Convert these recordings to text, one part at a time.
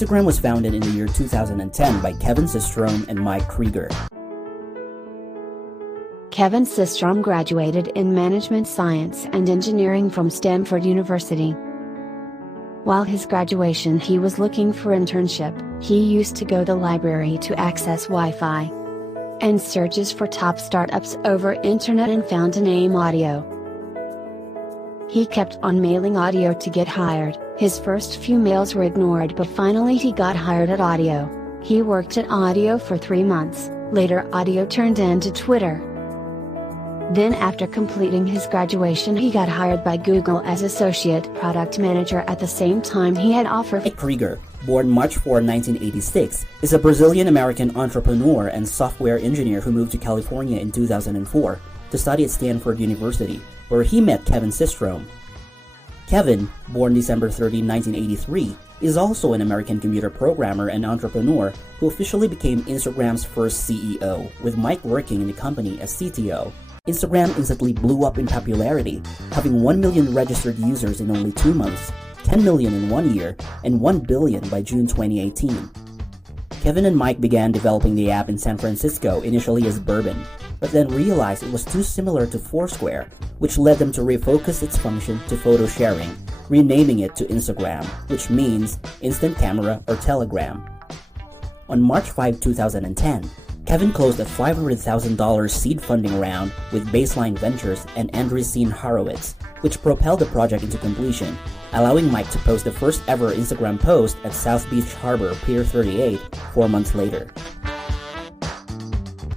Instagram was founded in the year 2010 by Kevin Systrom and Mike Krieger. Kevin Systrom graduated in Management Science and Engineering from Stanford University. While his graduation he was looking for internship, he used to go to the library to access Wi-Fi and searches for top startups over internet and found an AIM Audio. He kept on mailing Audio to get hired. His first few mails were ignored, but finally he got hired at Audio. He worked at Audio for 3 months, later Audio turned into Twitter. Then after completing his graduation he got hired by Google as Associate Product Manager. At the same time he had offered. Mike Krieger, born March 4, 1986, is a Brazilian-American entrepreneur and software engineer who moved to California in 2004 to study at Stanford University, where he met Kevin Systrom. Kevin, born December 30, 1983, is also an American computer programmer and entrepreneur who officially became Instagram's first CEO, with Mike working in the company as CTO. Instagram instantly blew up in popularity, having 1 million registered users in only 2 months, 10 million in 1 year, and 1 billion by June 2018. Kevin and Mike began developing the app in San Francisco initially as Bourbon, but then realized it was too similar to Foursquare, which led them to refocus its function to photo sharing, renaming it to Instagram, which means Instant Camera or Telegram. On March 5, 2010, Kevin closed a $500,000 seed funding round with Baseline Ventures and Andreessen Horowitz, which propelled the project into completion, allowing Mike to post the first ever Instagram post at South Beach Harbor Pier 38 4 months later.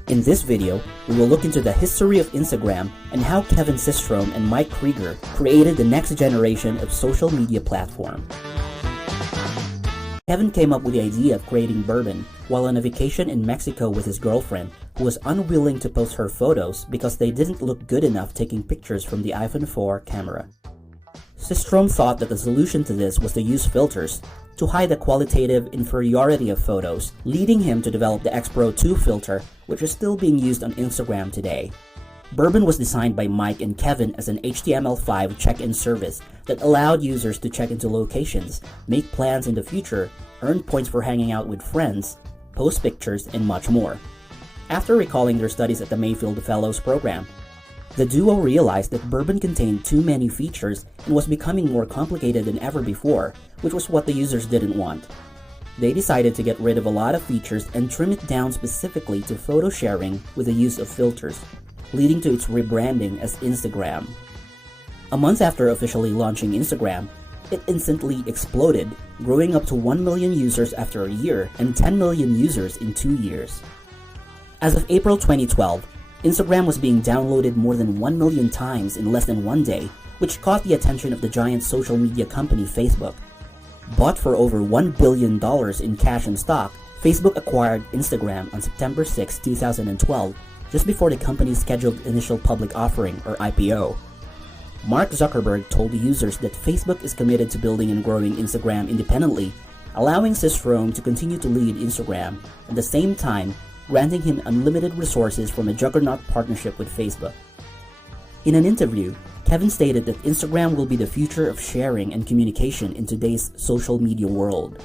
In this video, we will look into the history of Instagram and how Kevin Systrom and Mike Krieger created the next generation of social media platform. Kevin came up with the idea of creating Bourbon while on a vacation in Mexico with his girlfriend, who was unwilling to post her photos because they didn't look good enough taking pictures from the iPhone 4 camera. Systrom thought that the solution to this was to use filters to hide the qualitative inferiority of photos, leading him to develop the X Pro 2 filter, which is still being used on Instagram today. Bourbon was designed by Mike and Kevin as an HTML5 check-in service that allowed users to check into locations, make plans in the future, earn points for hanging out with friends, post pictures, and much more. After recalling their studies at the Mayfield Fellows program, the duo realized that Bourbon contained too many features and was becoming more complicated than ever before, which was what the users didn't want. They decided to get rid of a lot of features and trim it down specifically to photo sharing with the use of filters, leading to its rebranding as Instagram. A month after officially launching Instagram, it instantly exploded, growing up to 1 million users after a year and 10 million users in 2 years. As of April 2012, Instagram was being downloaded more than 1 million times in less than 1 day, which caught the attention of the giant social media company Facebook. Bought for over $1 billion in cash and stock, Facebook acquired Instagram on September 6, 2012, just before the company's scheduled initial public offering, or IPO. Mark Zuckerberg told the users that Facebook is committed to building and growing Instagram independently, allowing Systrom to continue to lead Instagram, at the same time granting him unlimited resources from a juggernaut partnership with Facebook. In an interview, Kevin stated that Instagram will be the future of sharing and communication in today's social media world.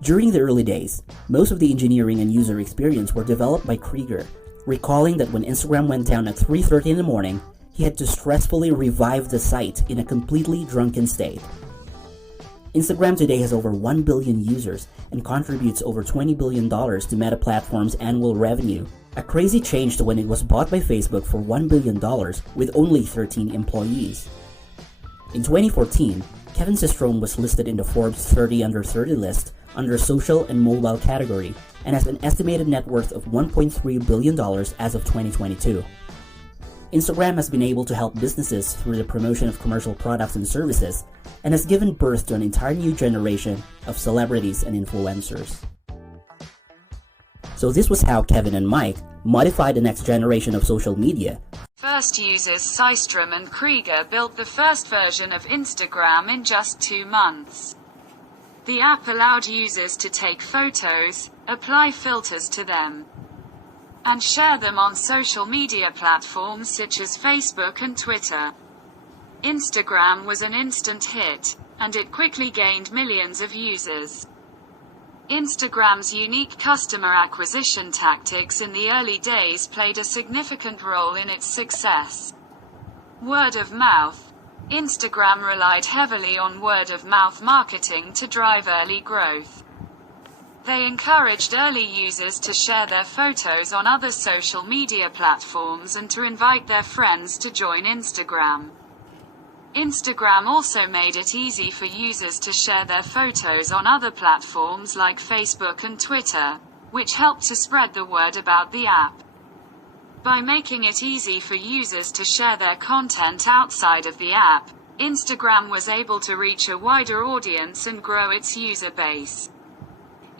During the early days, most of the engineering and user experience were developed by Krieger, recalling that when Instagram went down at 3:30 in the morning, he had to stressfully revive the site in a completely drunken state. Instagram today has over 1 billion users and contributes over $20 billion to Meta Platform's annual revenue, a crazy change to when it was bought by Facebook for $1 billion with only 13 employees. In 2014, Kevin Systrom was listed in the Forbes 30 Under 30 list under social and mobile category and has an estimated net worth of $1.3 billion as of 2022. Instagram has been able to help businesses through the promotion of commercial products and services and has given birth to an entire new generation of celebrities and influencers. So this was how Kevin and Mike modified the next generation of social media. First users Systrom and Krieger built the first version of Instagram in just 2 months. The app allowed users to take photos, apply filters to them, and share them on social media platforms such as Facebook and Twitter. Instagram was an instant hit, and it quickly gained millions of users. Instagram's unique customer acquisition tactics in the early days played a significant role in its success. Word of mouth. Instagram relied heavily on word-of-mouth marketing to drive early growth. They encouraged early users to share their photos on other social media platforms and to invite their friends to join Instagram. Instagram also made it easy for users to share their photos on other platforms like Facebook and Twitter, which helped to spread the word about the app. By making it easy for users to share their content outside of the app, Instagram was able to reach a wider audience and grow its user base.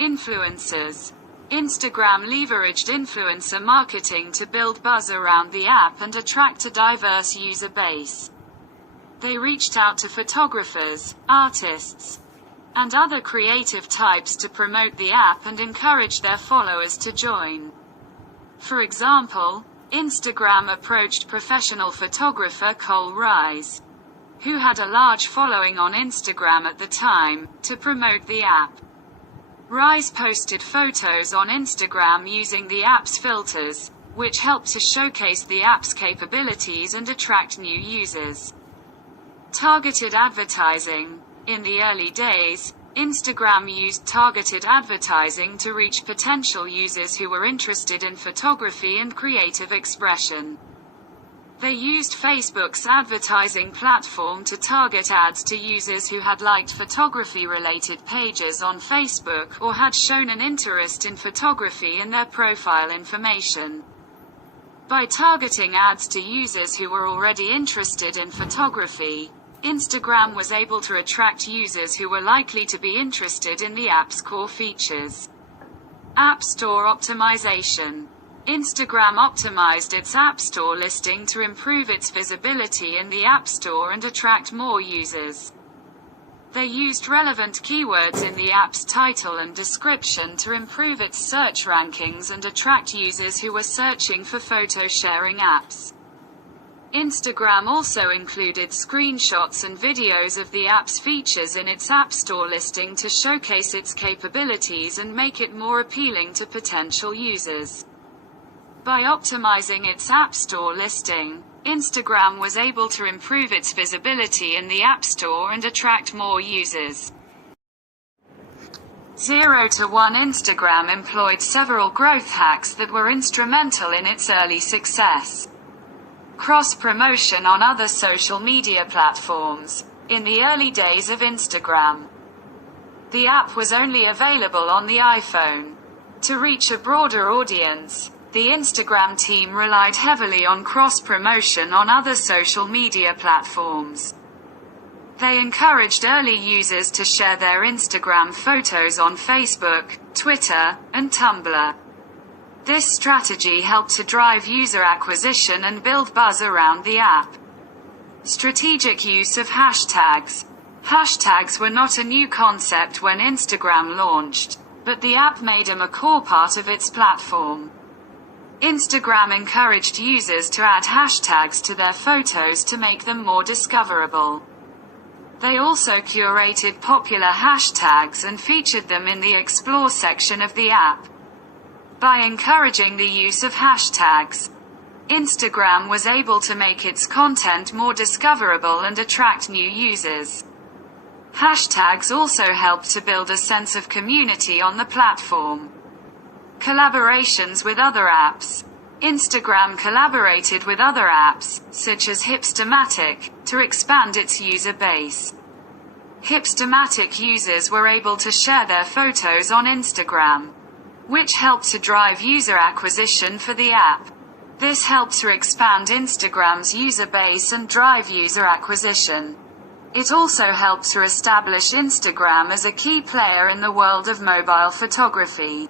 Influencers. Instagram leveraged influencer marketing to build buzz around the app and attract a diverse user base. They reached out to photographers, artists, and other creative types to promote the app and encourage their followers to join. For example, Instagram approached professional photographer Cole Rise, who had a large following on Instagram at the time, to promote the app. Rise posted photos on Instagram using the app's filters, which helped to showcase the app's capabilities and attract new users. Targeted advertising. In the early days, Instagram used targeted advertising to reach potential users who were interested in photography and creative expression. They used Facebook's advertising platform to target ads to users who had liked photography-related pages on Facebook or had shown an interest in photography in their profile information. By targeting ads to users who were already interested in photography, Instagram was able to attract users who were likely to be interested in the app's core features. App Store optimization. Instagram optimized its App Store listing to improve its visibility in the App Store and attract more users. They used relevant keywords in the app's title and description to improve its search rankings and attract users who were searching for photo sharing apps. Instagram also included screenshots and videos of the app's features in its App Store listing to showcase its capabilities and make it more appealing to potential users. By optimizing its App Store listing, Instagram was able to improve its visibility in the App Store and attract more users. 0 to 1 Instagram employed several growth hacks that were instrumental in its early success. Cross-promotion on other social media platforms. In the early days of Instagram, the app was only available on the iPhone. To reach a broader audience, the Instagram team relied heavily on cross-promotion on other social media platforms. They encouraged early users to share their Instagram photos on Facebook, Twitter, and Tumblr. This strategy helped to drive user acquisition and build buzz around the app. Strategic use of hashtags. Hashtags were not a new concept when Instagram launched, but the app made them a core part of its platform. Instagram encouraged users to add hashtags to their photos to make them more discoverable. They also curated popular hashtags and featured them in the Explore section of the app. By encouraging the use of hashtags, Instagram was able to make its content more discoverable and attract new users. Hashtags also helped to build a sense of community on the platform. Collaborations with other apps. Instagram collaborated with other apps, such as Hipstamatic, to expand its user base. Hipstamatic users were able to share their photos on Instagram, which helped to drive user acquisition for the app. This helped to expand Instagram's user base and drive user acquisition. It also helped to establish Instagram as a key player in the world of mobile photography.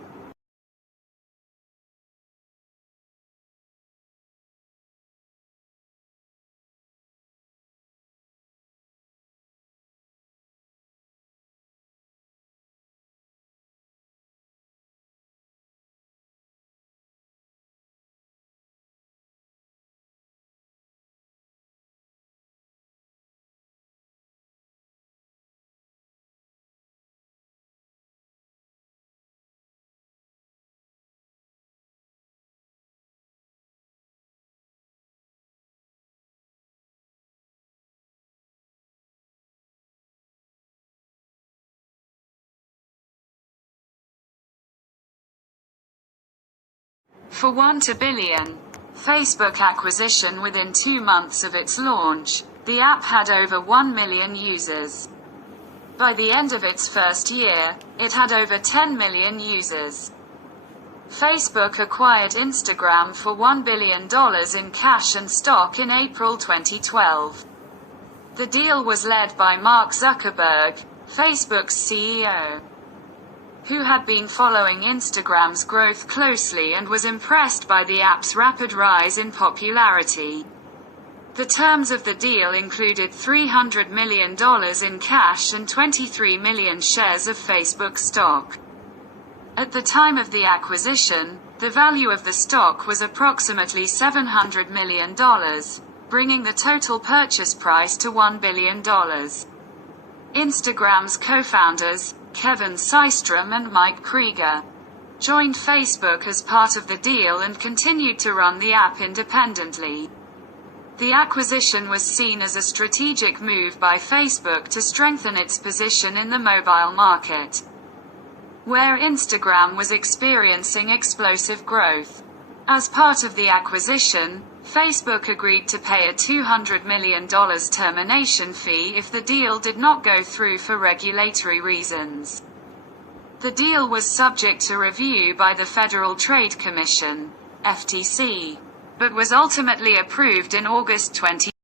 for $1 billion. Facebook acquisition. Within 2 months of its launch, the app had over 1 million users. By the end of its first year, it had over 10 million users. Facebook acquired Instagram for $1 billion in cash and stock in April 2012. The deal was led by Mark Zuckerberg, Facebook's CEO, who had been following Instagram's growth closely and was impressed by the app's rapid rise in popularity. The terms of the deal included $300 million in cash and 23 million shares of Facebook stock. At the time of the acquisition, the value of the stock was approximately $700 million, bringing the total purchase price to $1 billion. Instagram's co-founders, Kevin Systrom and Mike Krieger, joined Facebook as part of the deal and continued to run the app independently. The acquisition was seen as a strategic move by Facebook to strengthen its position in the mobile market, where Instagram was experiencing explosive growth. As part of the acquisition, Facebook agreed to pay a $200 million termination fee if the deal did not go through for regulatory reasons. The deal was subject to review by the Federal Trade Commission, FTC, but was ultimately approved in August 2020.